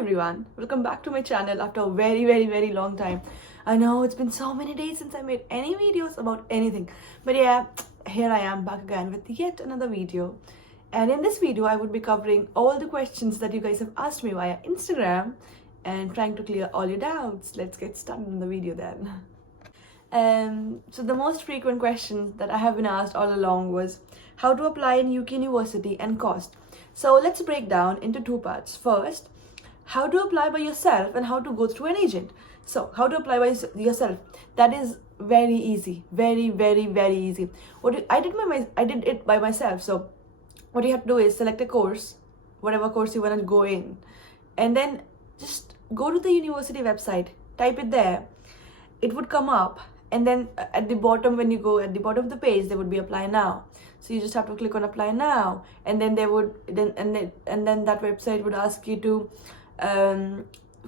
everyone, welcome back to my channel after a very long time. I know it's been so many days since I made any videos about anything, but yeah, here I am back again with yet another video. And in this video I would be covering all the questions that you guys have asked me via Instagram and trying to clear all your doubts. Let's get started in the video then. So the most frequent question that I have been asked all along was how to apply in UK university and cost. So let's break down into two parts. First, how to apply by yourself and how to go through an agent. So how to apply by yourself, that is very easy, very easy. I did it by myself. So what you have to do is select a course, whatever course you want to go in, and then just go to the university website, type it there, it would come up, and then at the bottom, when you go at the bottom of the page, there would be apply now. So you just have to click on apply now, and then that website would ask you to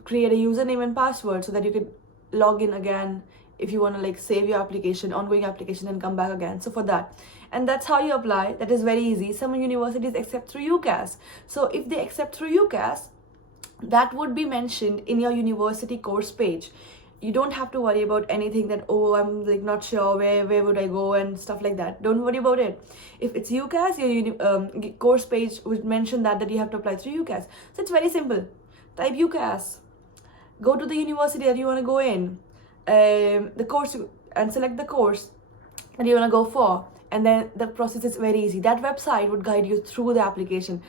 create a username and password so that you could log in again if you want to like save your application, ongoing application, and come back again. So for that, and that's how you apply. That is very easy. Some universities accept through UCAS. So if they accept through UCAS, that would be mentioned in your university course page. You don't have to worry about anything that, oh, I'm like not sure where would I go and stuff like that. Don't worry about it. If it's UCAS, your course page would mention that you have to apply through UCAS. So it's very simple. Type UCAS, go to the university that you want to go in, the course, and select the course that you want to go for, and then the process is very easy. That website would guide you through the application,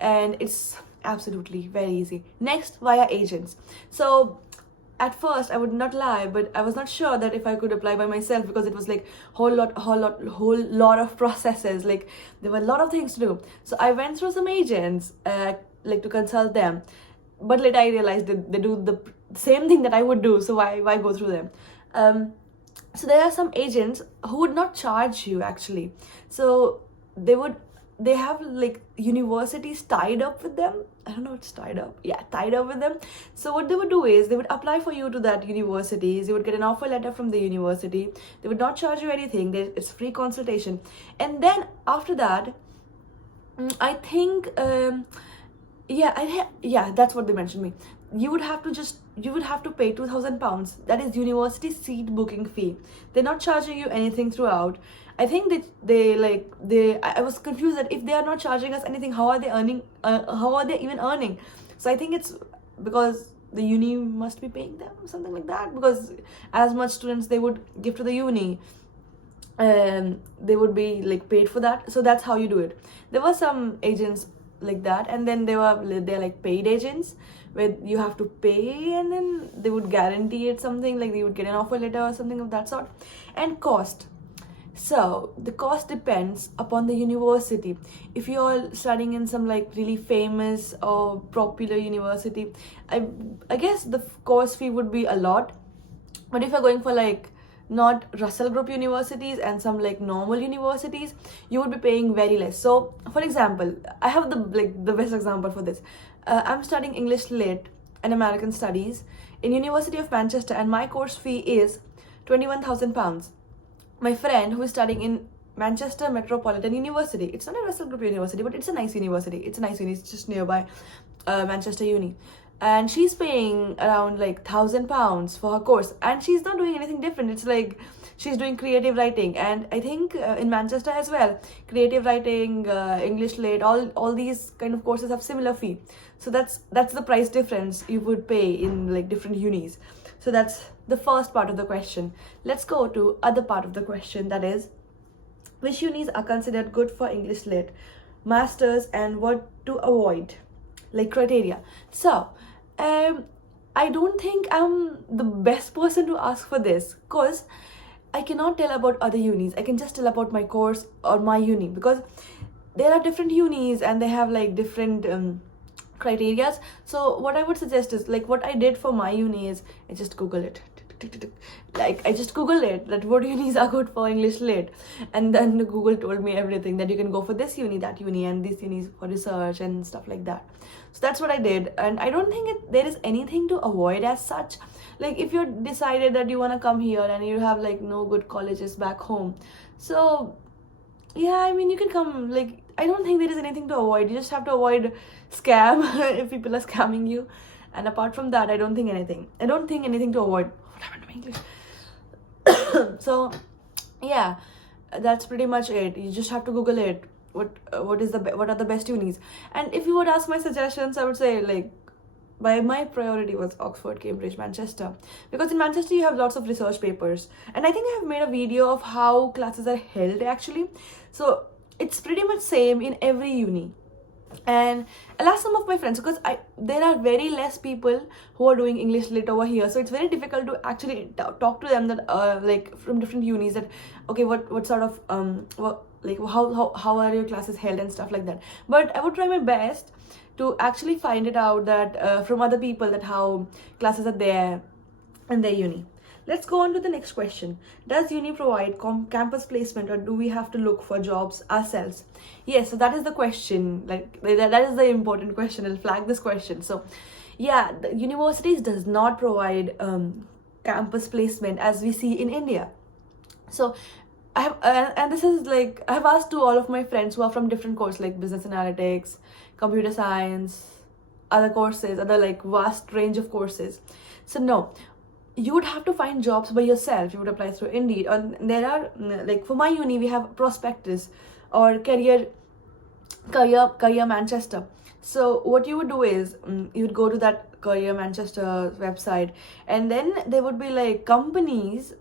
and it's absolutely very easy. Next, via agents. So at first, I would not lie, but I was not sure that if I could apply by myself, because it was like whole lot of processes. Like there were a lot of things to do. So I went through some agents, like to consult them. But later I realized that they do the same thing that I would do. So why go through them? So there are some agents who would not charge you actually. So they have like universities tied up with them. I don't know, it's tied up. Yeah, tied up with them. So what they would do is they would apply for you to that universities. You would get an offer letter from the university. They would not charge you anything. It's free consultation. And then after that, I think, that's what they mentioned me. You would have to pay £2,000. That is university seat booking fee. They're not charging you anything throughout. I think I was confused that if they are not charging us anything, how are they earning? How are they even earning? So I think it's because the uni must be paying them, something like that. Because as much students they would give to the uni, they would be like paid for that. So that's how you do it. There were some agents like that, and then they're like paid agents where you have to pay, and then they would guarantee it something like you would get an offer letter or something of that sort. And cost. So the cost depends upon the university. If you're studying in some like really famous or popular university, I guess the course fee would be a lot. But if you're going for like not Russell Group universities and some like normal universities, you would be paying very less. So for example, I have the best example for this. I'm studying English Lit and American Studies in University of Manchester, and my course fee is £21,000. My friend who is studying in Manchester Metropolitan University, it's not a Russell Group university, but it's a nice university. It's just nearby Manchester Uni. And she's paying around like £1,000 for her course, and she's not doing anything different. It's like she's doing creative writing, and I think in Manchester as well, creative writing, English Lit, all these kind of courses have similar fee. So that's the price difference you would pay in like different unis. So that's the first part of the question. Let's go to other part of the question, that is, which unis are considered good for English Lit, masters, and what to avoid, like criteria. So I don't think I'm the best person to ask for this, because I cannot tell about other unis. I can just tell about my course or my uni, because there are different unis and they have like different criterias. So what I would suggest is, like what I did for my uni is I just Google it. Like I just Googled it, that what unis are good for English Lit, and then Google told me everything, that you can go for this uni, that uni, and this uni for research and stuff like that. So that's what I did, and I don't think there is anything to avoid as such. Like if you decided that you want to come here and you have like no good colleges back home, so yeah, I mean you can come. Like I don't think there is anything to avoid. You just have to avoid scam if people are scamming you. And apart from that, I don't think anything to avoid. What happened to my English? So yeah, that's pretty much it. You just have to Google it. What are the best unis? And if you would ask my suggestions, I would say, like, my priority was Oxford, Cambridge, Manchester, because in Manchester you have lots of research papers, and I think I have made a video of how classes are held actually. So it's pretty much same in every uni. And I'll ask some of my friends, because there are very less people who are doing English lit over here, so it's very difficult to actually talk to them, that like from different unis, that okay, what sort of how are your classes held and stuff like that. But I would try my best to actually find it out that from other people, that how classes are there in their uni. Let's go on to the next question. Does uni provide campus placement, or do we have to look for jobs ourselves? Yes, so that is the question. Like that is the important question. I'll flag this question. So yeah, the universities does not provide campus placement as we see in India. So I have, and this is like, I have asked to all of my friends who are from different courses, like business analytics, computer science, other courses, other like vast range of courses. So no, you would have to find jobs by yourself. You would apply through Indeed, and there are like, for my uni we have Prospectus or career Manchester. So what you would do is you would go to that Career Manchester website, and then there would be like companies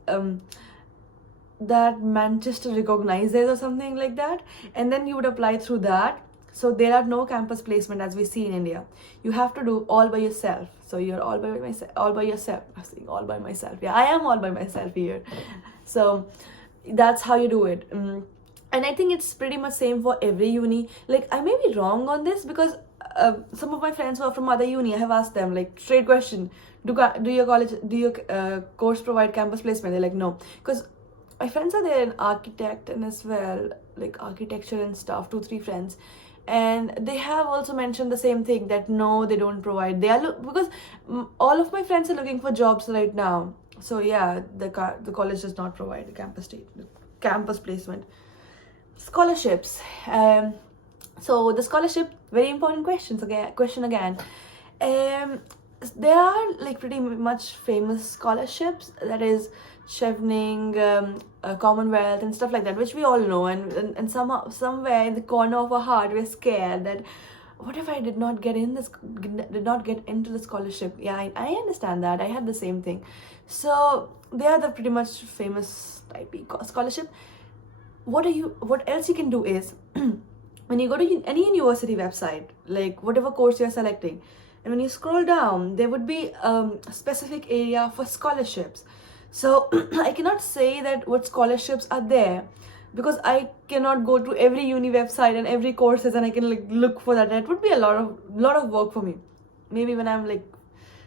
that Manchester recognizes or something like that, and then you would apply through that. So there are no campus placement as we see in India. You have to do all by yourself. So you're all by yourself. I'm saying all by myself. Yeah, I am all by myself here. So that's how you do it. And I think it's pretty much same for every uni. Like, I may be wrong on this, because some of my friends who are from other uni, I have asked them, like, straight question: do your course provide campus placement? They're like, no, because my friends are there in architect and as well, like architecture and stuff, 2-3 friends, and they have also mentioned the same thing, that no, they don't provide. They are because all of my friends are looking for jobs right now. So yeah, the college does not provide a campus placement. Scholarships. So the scholarship, very important question again. There are like pretty much famous scholarships, that is Chevening, Commonwealth and stuff like that, which we all know, and somewhere in the corner of our heart we're scared that, what if I did not get into the scholarship? Yeah, I understand that. I had the same thing. So they are the pretty much famous type B scholarship. What else you can do is when you go to any university website, like whatever course you're selecting, and when you scroll down, there would be a specific area for scholarships. So I cannot say that what scholarships are there, because I cannot go to every uni website and every courses, and I can like look for that. That would be a lot of work for me. Maybe when I'm like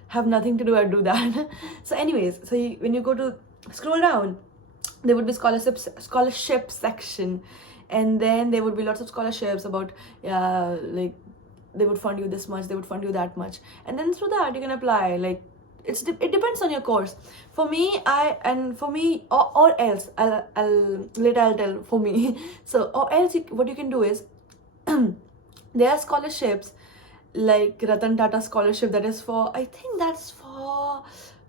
have nothing to do, I do that. So anyways, so when you go to scroll down, there would be scholarship section, and then there would be lots of scholarships about like they would fund you this much, they would fund you that much, and then through that you can apply. Like it depends on your course. For me, or else I'll tell for me. So or else what you can do is there are scholarships like Ratan Tata scholarship, that is for, I think that's for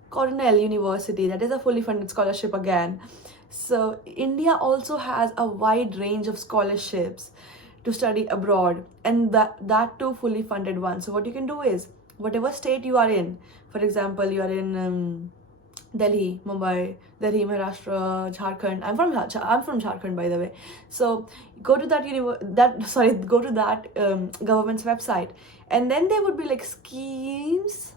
Cornell University. That is a fully funded scholarship again. So India also has a wide range of scholarships to study abroad, and that too fully funded one. So what you can do is, whatever state you are in, for example, you are in Delhi, Mumbai, Maharashtra, Jharkhand. I'm from Jharkhand, by the way. So go to that government's website, and then there would be like schemes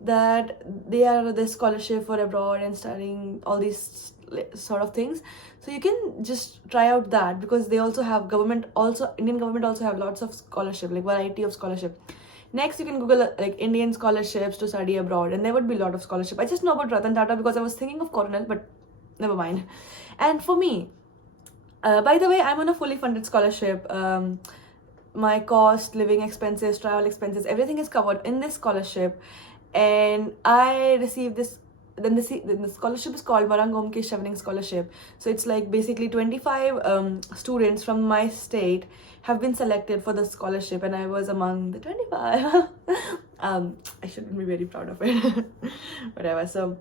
that they are the scholarship for abroad and studying all these sort of things. So you can just try out that, because they also have Indian government also have lots of scholarship, like variety of scholarship. Next, you can Google like Indian scholarships to study abroad, and there would be a lot of scholarship. I just know about Ratan Tata because I was thinking of Cornell, but never mind. And for me, by the way, I'm on a fully funded scholarship. My cost, living expenses, travel expenses, everything is covered in this scholarship, and I received this. Then the scholarship is called Varangomke Chevening Scholarship. So it's like basically 25 students from my state have been selected for the scholarship, and I was among the 25. I shouldn't be very proud of it. Whatever. So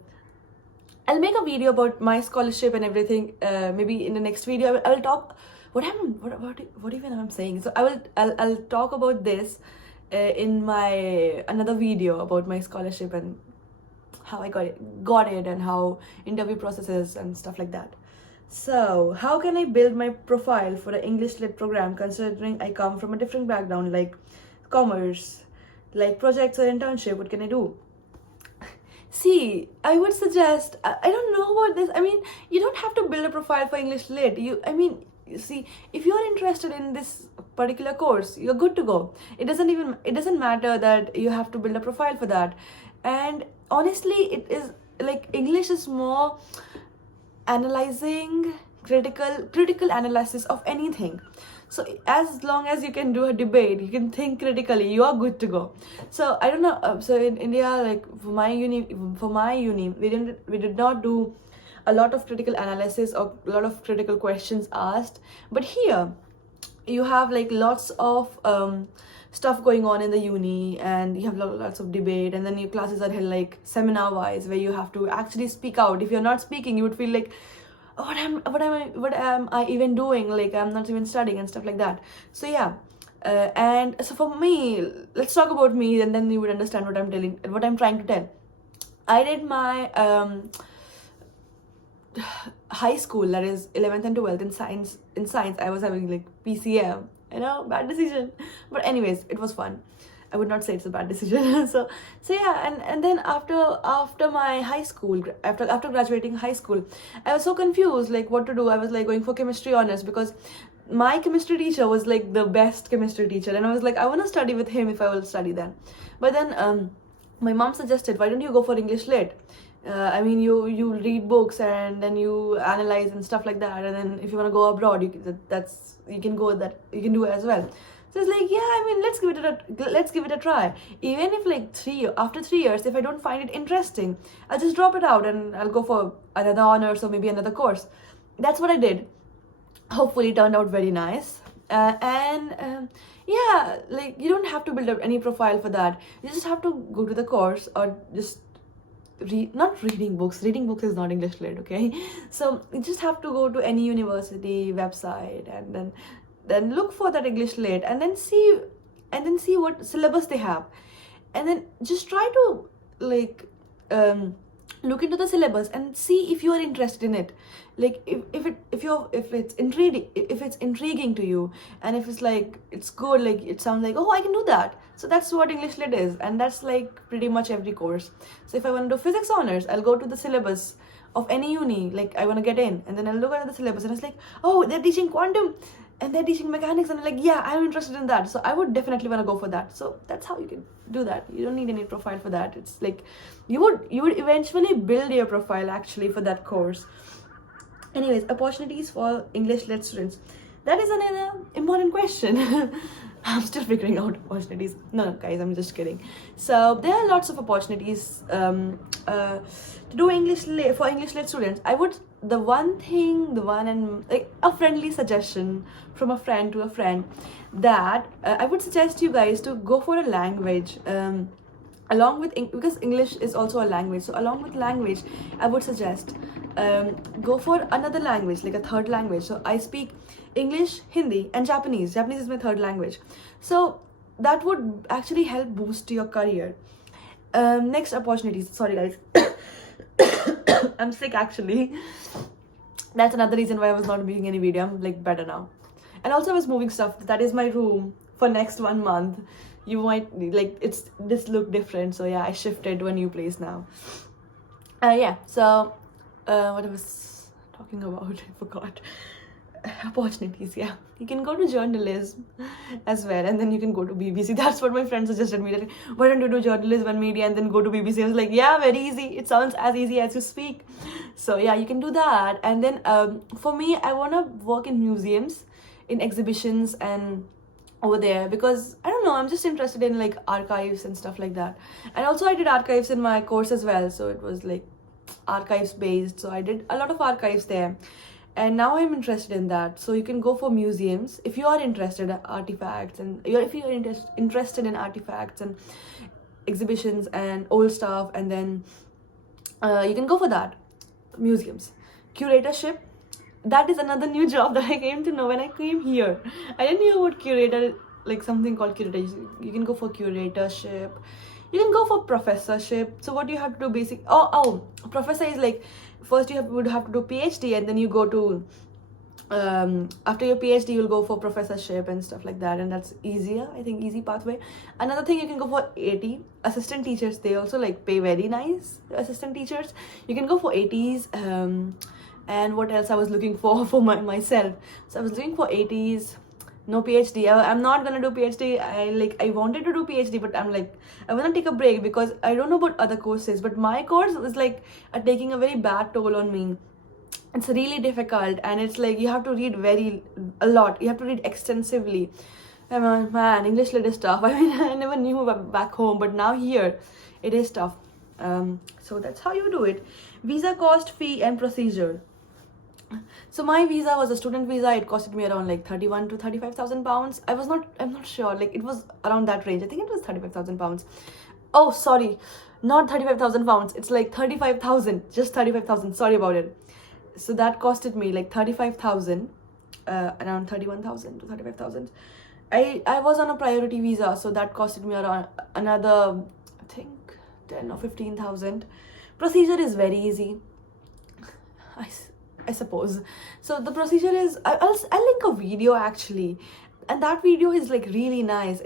I'll make a video about my scholarship and everything. Maybe in the next video, I will talk. What even I'm saying? So I'll talk about this in my another video about my scholarship and how I got it and how interview processes and stuff like that. So how can I build my profile for the English Lit program, considering I come from a different background like commerce, like projects or internship? What can I do? See, I would suggest, I don't know about this. I mean, you don't have to build a profile for English Lit. You see, if you're interested in this particular course, you're good to go. It doesn't matter that you have to build a profile for that. And honestly, it is like English is more analyzing, critical analysis of anything. So as long as you can do a debate, you can think critically, you are good to go. So I don't know. So in India, like for my uni, we did not do a lot of critical analysis or a lot of critical questions asked. But here, you have like lots of stuff going on in the uni, and you have lots of debate, and then your classes are held like seminar wise, where you have to actually speak out. If you're not speaking, you would feel like, oh, what am I even doing? Like I'm not even studying and stuff like that. So yeah, and so for me, let's talk about me, and then you would understand what I'm trying to tell. I did my high school, that is 11th and 12th, in science I was having like PCM. I know, bad decision, but anyways, it was fun. I would not say it's a bad decision. so yeah, and then after my high school, after graduating high school, I was so confused like what to do. I was like going for chemistry honors because my chemistry teacher was like the best chemistry teacher, and I was like, I want to study with him if I will study then. But then my mom suggested, why don't you go for English Lit? I mean, you read books and then you analyze and stuff like that, and then if you want to go abroad, you can do it as well. So it's like, yeah, I mean, let's give it a try. Even if like after 3 years, if I don't find it interesting, I'll just drop it out and I'll go for another honors or maybe another course. That's what I did. Hopefully, it turned out very nice. Yeah, like you don't have to build up any profile for that. You just have to go to the course or just not reading books. Reading books is not English Lit, okay? So you just have to go to any university website and then look for that English Lit and then see what syllabus they have, and then just try to like look into the syllabus and see if you are interested in it. Like if it's intriguing to you, and if it's like it's good, like it sounds like, oh, I can do that. So that's what English Lit is, and that's like pretty much every course. So if I want to do physics honors, I'll go to the syllabus of any uni like I want to get in, and then I'll look at the syllabus and it's like, oh, they're teaching quantum and they're teaching mechanics, and I'm like, yeah, I'm interested in that, so I would definitely want to go for that. So that's how you can do that. You don't need any profile for that. It's like you would eventually build your profile actually for that course. Anyways, opportunities for English Lit students. That is another important question. I'm still figuring out opportunities. No, guys, I'm just kidding. So there are lots of opportunities to do English Lit, for English Lit students. Like a friendly suggestion from a friend to a friend, that I would suggest you guys to go for a language. Along with because English is also a language, so along with language, I would suggest go for another language, like a third language. So I speak English, Hindi, and Japanese. Japanese is my third language, so that would actually help boost your career. Next opportunities. Sorry, guys, I'm sick actually. That's another reason why I was not making any video. I'm like better now, and also I was moving stuff. That is my room for next 1 month. You might like this look different, so yeah, I shifted to a new place now. Yeah, so what I was talking about, I forgot. Opportunities, yeah, you can go to journalism as well, and then you can go to BBC. That's what my friend suggested me, like, why don't you do journalism and media and then go to BBC? I was like, yeah, very easy. It sounds as easy as you speak. So yeah, you can do that. And then for me, I want to work in museums, in exhibitions and over there, because I don't know, I'm just interested in like archives and stuff like that. And also I did archives in my course as well, so it was like archives based, so I did a lot of archives there, and now I'm interested in that. So you can go for museums if you are interested in artifacts, and if you're interested in artifacts and exhibitions and old stuff, and then you can go for that. Museums, curatorship, that is another new job that I came to know when I came here. I didn't know about curator, like something called curator. You can go for curatorship, you can go for professorship. So what you have to do basic, professor is like, first you would have to do PhD, and then you go to after your PhD you'll go for professorship and stuff like that, and that's easier, I think, easy pathway. Another thing, you can go for AT, assistant teachers. They also like pay very nice, assistant teachers. You can go for ATs. And what else I was looking for myself, so I was looking for ATs. No PhD. I'm not gonna do PhD. I wanted to do PhD, but I'm like, I wanna take a break because I don't know about other courses, but my course is like taking a very bad toll on me. It's really difficult, and it's like you have to read a lot. You have to read extensively. Man, English lit is tough. I mean, I never knew back home, but now here it is tough. So that's how you do it. Visa cost, fee, and procedure. So my visa was a student visa. It costed me around like 31 to 35,000 pounds. I'm not sure, like it was around that range. I think it was 35,000 pounds. Oh, sorry, not 35,000 pounds. It's like 35,000, just 35,000. Sorry about it. So that costed me like 35,000, around 31,000 to 35,000. I was on a priority visa, so that costed me around another, I think, 10 or 15,000. Procedure is very easy, I suppose. So the procedure is, I'll link a video actually, and that video is like really nice.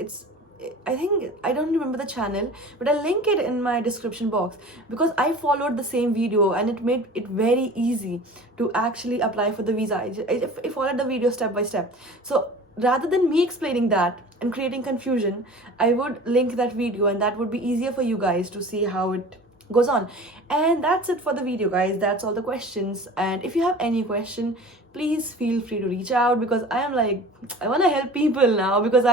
I think, I don't remember the channel, but I'll link it in my description box, because I followed the same video and it made it very easy to actually apply for the visa. I followed the video step by step. So rather than me explaining that and creating confusion, I would link that video, and that would be easier for you guys to see how it goes on. And that's it for the video, guys. That's all the questions. And if you have any question, please feel free to reach out, because I am like, I want to help people now, because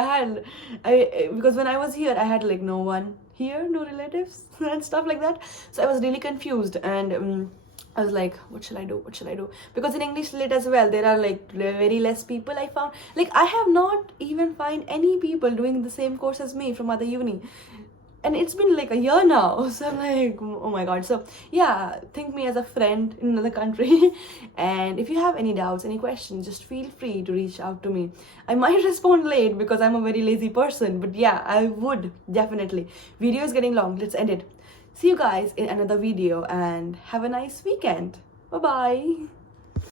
because when I was here I had like no one here, no relatives and stuff like that. So I was really confused, and I was like, what should I do, because in English lit as well, there are like very less people. I found, like, I have not even find any people doing the same course as me from other uni, and it's been like a year now. So I'm like, oh my god. So yeah, think me as a friend in another country. And if you have any doubts, any questions, just feel free to reach out to me. I might respond late because I'm a very lazy person, but yeah, I would definitely. Video is getting long, let's end it. See you guys in another video, and have a nice weekend. Bye bye.